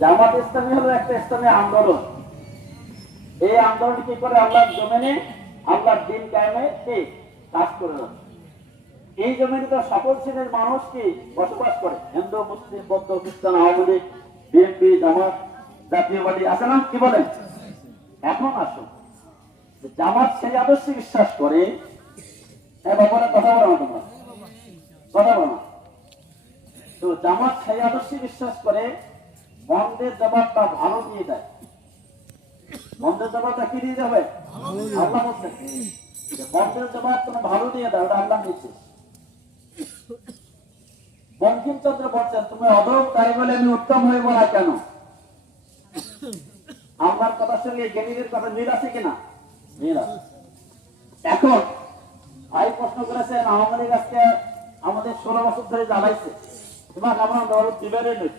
জামাত ইসলামী হলো একটা ইসলামী আন্দোলন। এই আন্দোলন কি করে আল্লাহর জমিনে আল্লাহর দ্বীন কায়েমে কি কাজ করে যাচ্ছে। এই জমিনে তো সকল শ্রেণীর মানুষ কি বসবাস করে, হিন্দু, মুসলিম, বৌদ্ধ, খ্রিস্টান, আওয়ামী লীগ, বিএনপি, জামাত, জাতীয়বাদী আছে না, কি বলেন? এখন আসুন, জামাত সেই আদর্শে বিশ্বাস করে। ব্যাপারে কথা বলো না, তোমরা কথা বলো না। তো জামাত সেই আদর্শে বিশ্বাস করে, মন্দের জবাবটা ভালো দিয়ে দেয়। মন্দের জবাবটা কি দিয়ে যাবে? আল্লাহ বলছেন মন্দের জবাব তুমি ভালো দিয়ে দাও, ওটা আল্লাহ নিচ্ছে। বঙ্কিমচন্দ্র বলছেন তুমি অধম, তাই বলে আমি উত্তম হয়ে বলা কেন? আমার কথার সঙ্গে জ্ঞানীদের কথা মিল আছে কিনা? মিল আছে। এখন ভাই প্রশ্ন করেছেন আওয়ামী লীগ আজকে আমাদের 16 বছর ধরে জ্বালাইছে, তোমাকে আমরা দরদ দিবেনই নই।